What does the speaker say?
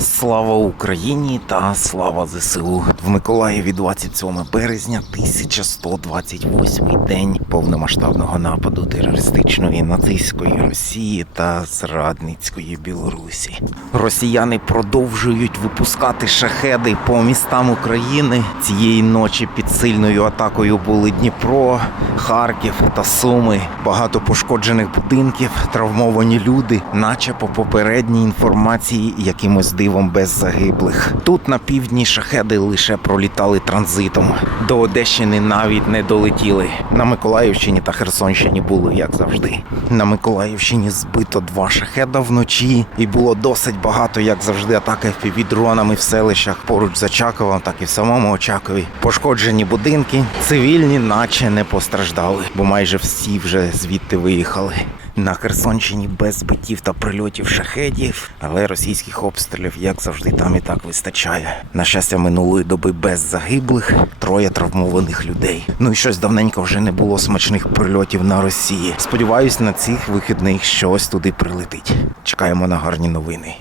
Слава Україні та слава ЗСУ в Миколаєві 27 березня 1128 день повномасштабного нападу терористичної нацистської Росії та зрадницької Білорусі. Росіяни продовжують випускати шахеди по містам України. Цієї ночі під сильною атакою були Дніпро, Харків та Суми. Багато пошкоджених будинків, травмовані люди, наче по попередній інформації, якимось дивом без загиблих. Тут на півдні шахеди лише пролітали транзитом. До Одещини навіть не долетіли. На Миколаївщині та Херсонщині були як завжди. На Миколаївщині збито два шахеда вночі, і було досить багато, як завжди, атак FPV-дронами в селищах поруч з Очаковом, так і в самому Очакові. Пошкоджені будинки, цивільні, наче не постраждали, бо майже всі вже звідти виїхали. На Херсонщині без збиттів та прильотів шахедів, але російських обстрілів, як завжди, там і так вистачає. На щастя, минулої доби без загиблих, троє травмованих людей. Ну і щось давненько вже не було смачних прильотів на Росії. Сподіваюсь, на цих вихідних щось туди прилетить. Чекаємо на гарні новини.